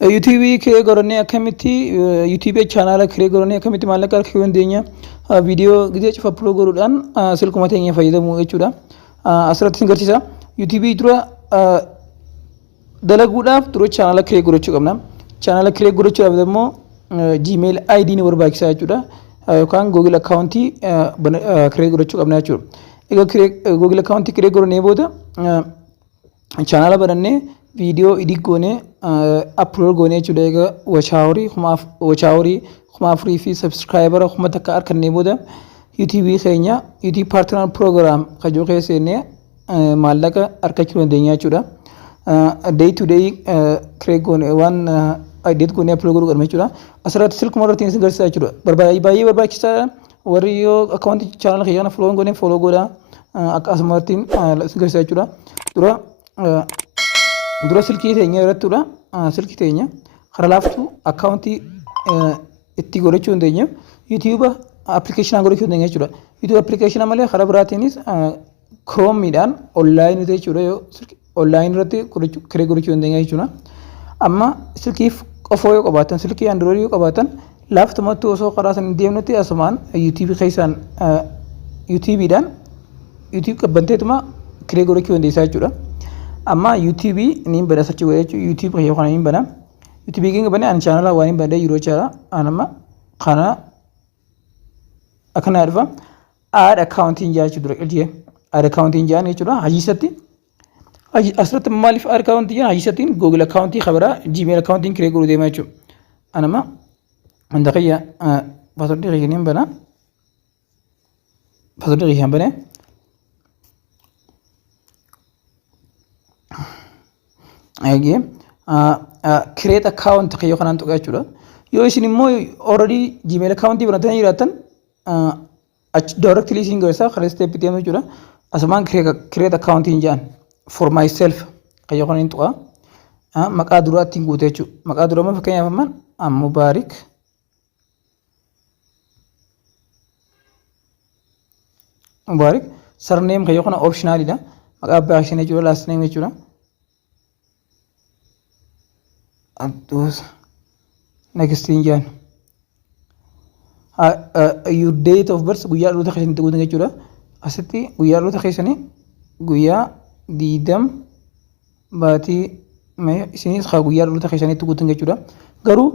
YouTube kee goronee akkamitti YouTube channel kee goronee akkamitti maallaqa harkachuu dandeenya viidiyoo gizee cufa upload godhuudhaan silkuma teenya fayyadamu jechuudha. Asirratti agarsiisa. YouTube dura dalaguudhaaf dura channel kee godhachuu qabna. Channel kee godhachuudhaaf immoo Gmail ID ni barbaachisa jechuudha. Yookaan Google account kee godhachuu qabna jechuudha. Egaa Google account kee godhannee booda channel banannee video edit goone upload goone jechuudha. Egaa wachaawrii kuma free fi subscriber kuma takka harkannee booda YouTube keenya YouTube partner program kajoo keessee maallaqa harkachuu dandeenya jechuudha. Day to day create goone waan edit goone upload godhuu qabna jechuudha. Asirratti silkuma irratti isin agarsiisa jechuudha. Baay'ee barbaachisaadha. Warri yoo account channel keenya follow goone follow godhaa akkasumatti isin agarsiisa jechuudha. Dura silkii teenya irrattudha. Silkii teenya karaa laaftuu akkaawuntii itti godhachuu dandeenya. YouTube application godhachuu dandeenya jechuudha. YouTube application malee karaa biraatiinis Chrome'dhaan online jechuudha. Online irratti godhachuu dandeenya jechuudha. Amma silkii qofoo yoo qabaatan silkii Android yoo qabaatan laaftumatti osoo karaa san deemnutti asumaan YouTube keessaan YouTube'dhaan YouTube qabbanteetuma kiree godhachuu dandeessaa jechuudha. Amma YouTube ni bana search godhee jechuudha. YouTube yoo kana ni bana. YouTube keenya bane an channel waan ni bana yeroo chaara anama kana akana arfa add accounting jaa jechuudha. Illee add accounting jaa jechuudha. Hajisatti asirratti maaliif add accounting jaa hajisattiin Google accounting khabara Gmail accounting kiree godhuu deemaa jechuudha. Anama andaqiyya password keenya ni bana. Password keenya bane. Create account kayo kanan to jechuudha. Yoo isin immoo already Gmail account banatanii jiraatan directly isin garsaa karaa step itti jechuudha. Asumaan create account hin jaan for myself kayo kanan to maqaa duraatti guute jechuudha. Maqaa duraa amma fakkeenyaaf amman Mubaarik surname kayo kana optionalidha. Maqaa abbaa ishee jechuudha last name jechuudha. Addus next injan your date of birth guyyaa dhaloota keessanii guutan jechuudha. Asitti guyyaa dhaloota keessanii guyyaa 20 baatii isinis guyyaa dhaloota keessanii guutan jechuudha. Garuu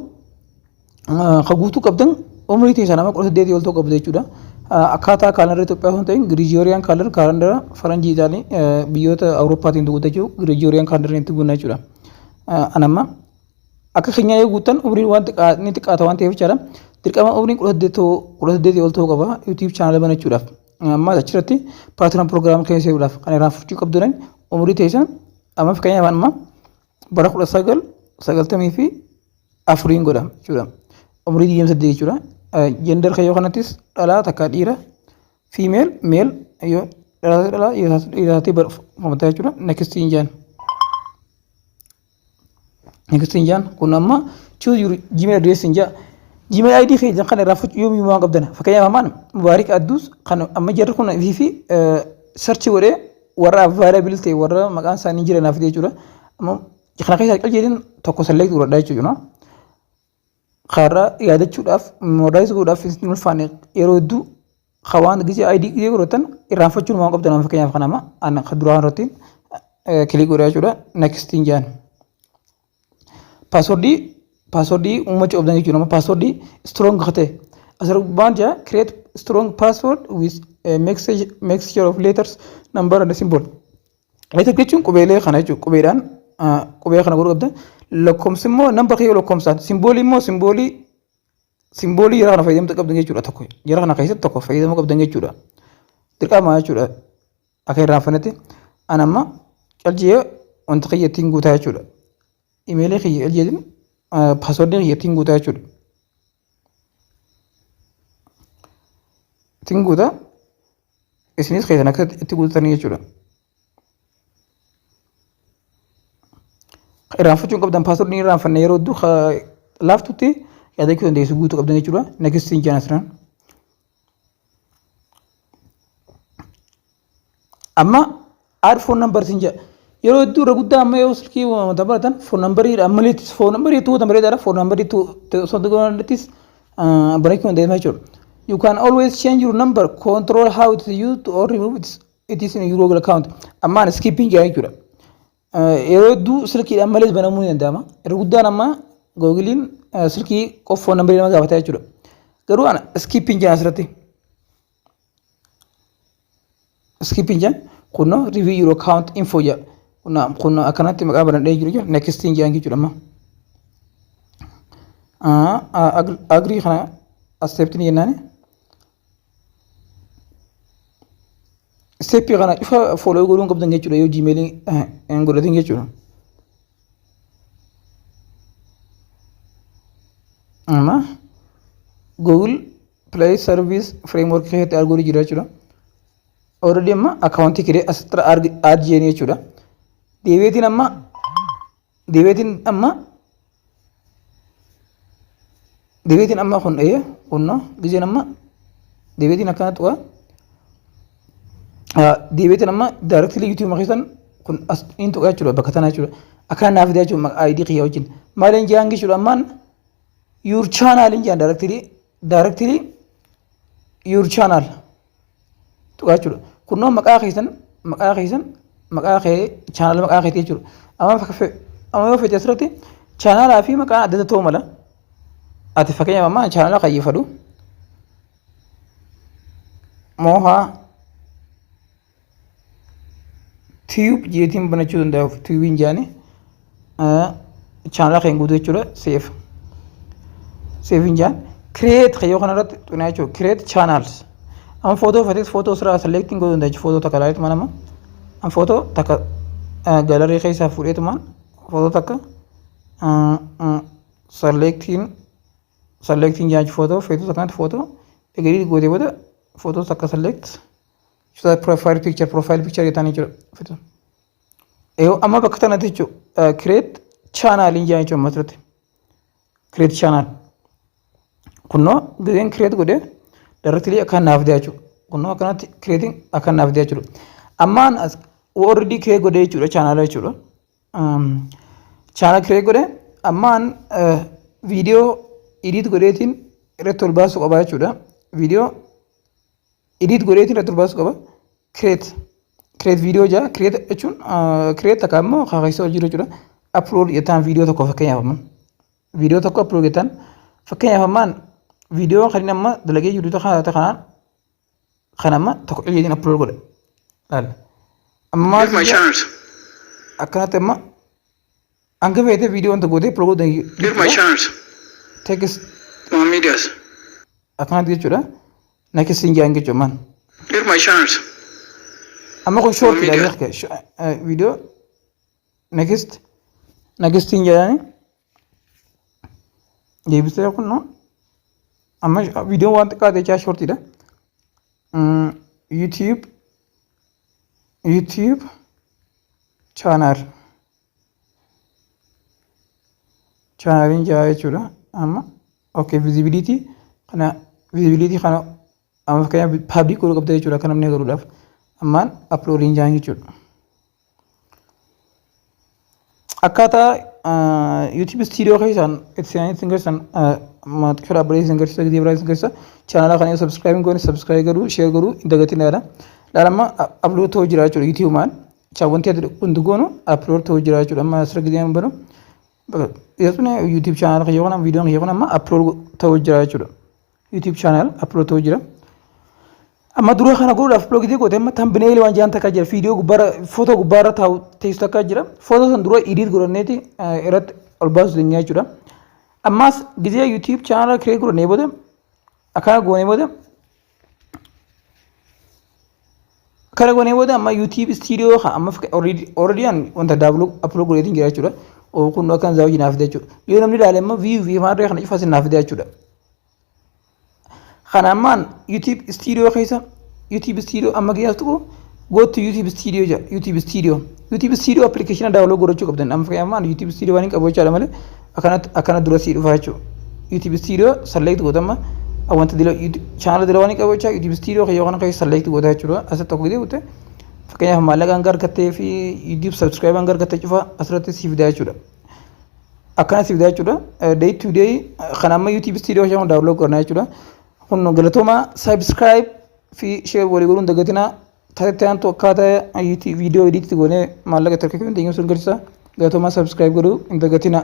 guutuu qabdan umrii teessaa nama 18 ol ta'uu qabda jechuudha. Akkaataa kaalendara Itoophiyaa osoo hin ta'in Girigooriyaan kaalendara faranjii isaanii biyyoota Awurooppaatiin guutan jechuudha. Girigooriyaan kaalendariin guutan jechuudha. Anamma akka keenya yoo guutan umriin waan ni xiqqaata waan ta'eef jechaadha. Dirqama umriin 18 ol ta'uu qaba YouTube channel banachuudhaaf. Amma achirratti partner program keessa seeruudhaaf kan irraan fudhachuu qabdu umrii teessan amma fakkeenyaaf amma bara 1990 fi afuriin godha jechuudha. Umrii 28 jechuudha. Gender kayyoo kanattis dhalaa takka dhiira female male yoo dhalaa dhiiraatti barfamata jechuudha. Next injaan. Next injaan kun amma choose your Gmail address inja Gmail ID keenya kan irraa fudhachuu yoo miimaa qabdana. Fakkeenyaaf ammaan Mubaarik Addus kan amma jarri kun fi search godhee warra available ta'e warra maqaan isaanii jiranaaf jechuudha. Amma kana keessa qaljeedin tokko select godhadha jechuudha. Karaa yaadachuudhaaf memorize godhuudhaaf isin ulfaane yeroo hedduu hawaan gisee ID gisee godhatan irraanfachuun waan qabdan fakkeenyaaf kan amma ana duraan irratti kilik godhaa jechuudha. Next injaan. Passwordii uummacha obdan jechuudha. Passwordii strong kate. Asirra baanja create strong password with a mixture of letters, number and symbol. Letter jechuun qubeelee kana jechuudha. Qubeedhaan qubee kana godhuu qabdan. Lakkoomsi immoo number kee lakkoomsaan. Simboolii immoo simboolii yeroo kana fayyadamuu qabdan jechuudha tokko. Yeroo kana keessatti tokko fayyadamuu qabdan jechuudha. Dirqama jechuudha. Akka irraanfannetti an amma qaljee wanta kiyyattiin guutaa jechuudha. Email kiyya aljeedin password kiyyattiin guutaa jechuudha. Ittiin guutaa isinis keessan akka itti guutanii jechuudha. Irraanfachuun qabdan password ni irraanfanne yeroo hedduu laaftutti yaadachuu dandeessu guutuu qabdan jechuudha. Next injaan asirraan. Amma add phone number inja yeroo hedduu irra guddaa amma yoo silkii wanta baratan foon nambariidhaan maleettis foon nambarii tuuta bareedaadha foon nambarii osoo goonattis bareechuu dandeenya jechuudha. You can always change your number, control how it is used or remove it is in your Google account. Ammaan skipping jaa jechuudha. Yeroo hedduu silkiidhaan malees banamuu ni danda'ama. Irra guddaan amma googiliin silkii qofa foon nambarii nama gaafata jechuudha. Garuu ana skipping jaa asirratti. Skipping jaa kunoo review your account info jaa. Kun akkanatti maqaa barandhee jiru jechuudha. Next jaan jechuudha amma. Agree kana accept ni jennaani. Step kana ifa follow godhuun qabdan jechuudha yoo Gmail hin godhatin jechuudha. Amma Google Play Service Framework keessatti arguu jira jechuudha. Already amma accountii kee asirra add jeenii jechuudha. Deebiitiin amma kun kunno gizeen amma deebiitiin akkana tu'a. Deebiitiin amma directly YouTube makiisan kun as in tuqa jechuudha bakka tanaa jechuudha. Akkaan naaf fidee jechuudha ID kiyyaa wajjin. Maaliin jaan jechuudha ammaan your channel in jaan directly your channel tuqa jechuudha. Kunno maqaa keessan maqaa kee channel maqaa keetii jechuudha. Amma yoo fedhe asirratti channelaa fi maqaa adda ta'uu mala. Ati fakkeenyaaf amma channel qayyifadhu. Mohaa tube jeetiin banachuu danda'uuf tubiin jaani channel keen guutuu jechuudha. Save hin jaan create kayyoo kanarratti xunaa jechuudha. Create channels. Amma footoo fatis footoo sirraa selecting godhuu danda'a footoo takka laalitu manama. Amma footoo takka galerii keessaa fuudheetumaan footoo takka selecting jaachu footoo feetu takkanatti footoo egerii gootee booda footoo takka select profile picture jetanii jira. Amma bakka tanatti jechuudha create channel hin jaa jechuudha masirratti. Create channel. Kunnoo gizeen create godhee directly akkan naaf fidee jechuudha. Kunnoo akkanatti creating akkan naaf fidee jechuudha. Ammaan already create godhee jechuudha channel jechuudha. Channel create godhee ammaan video edit godheetiin irratti ol baasuu qaba jechuudha. Video edit godheetiin irratti ol baasuu qaba. Create video jaa create jechuun create takka immoo kaakaysa hojii jechuudha. Upload jettaan video tokko fakkeenyaaf ammaan. Video tokko upload jettaan fakkeenyaaf ammaan video kan amma dalagee jiru kanaan kan amma tokko iljeetiin upload godhe. Laala. Amma akkanatti amma hanga feete video wanta gootee upload godhe. Here my channels. Text My medias. akkanatti jechuudha. Next hin jaan jechuudha man. Here my channels. Amma kun short video next hin jaani. Deebisee kun no. Amma video waan xiqqaa ta'e short dha. YouTube channel hin jaa jechuudha. Amma okay visibility kana amma fakkeenyaaf public godhuu qabda jechuudha kan namni garuudhaaf. Ammaan upload hin jaan jechuudha. Akkaataa YouTube studio keessaan itti seenanii garsan maatii dhaabbilee isin garsiisa gidee biraa isin garsiisa chaanala kana subscribe goone subscribe godhuu share godhuu hin dagatin dha. Laalama upload ta'uu jira jechuudha YouTube maan chaawwanti ati hundi goonu upload ta'uu jira jechuudha. Amma asirra gidee hin banu yesuun YouTube channel kayyoo kana video kayyoo kana amma upload ta'uu jira jechuudha. YouTube channel upload ta'uu jira. Amma dura kana godhuudhaaf upload gidee goote amma thumbnail waan jaan takka jira video gubbaarra footoo gubbaarra taa'u teessu takka jira. Footoo san dura edit godhanneeti irratti ol baasuu dandeenya jechuudha. Ammas gizee YouTube channel create godhannee booda akkana goonee booda amma YouTube studio amma already wanta download upload godheetiin jira jechuudha. Kun akkan zaawii naaf fidee jechuudha. Yoo namni ilaale amma view maarree kana ifa sin naaf fidee jechuudha. Kana ammaan YouTube studio keessa YouTube studio amma keessatti go to YouTube studio ja YouTube studio application download godhachuu qabdan. Amma fakkeenyaaf YouTube studio waan hin qabu jechaadha malee akkana dura sii dhufa jechuudha. YouTube studio select godhama wanta dila channel dila waan hin qabu jecha YouTube studio kayyoo kana keessa select godha jechuudha. Asirratti tokko gidee guute fakkeenyaaf maallaqa hanga argattee fi YouTube subscribe hanga argattee cufa asirratti siif fidaa jechuudha. Akkana siif fidaa jechuudha. Day to day kan amma YouTube studio shamu daawunlood godhana jechuudha. Kun galatooma subscribe fi share walii godhuun dagatina taatee akkaataa YouTube video edit goonee maallaqa itti argachuu dandeenyu sun garsiisa. Galatooma subscribe godhuu hin dagatina.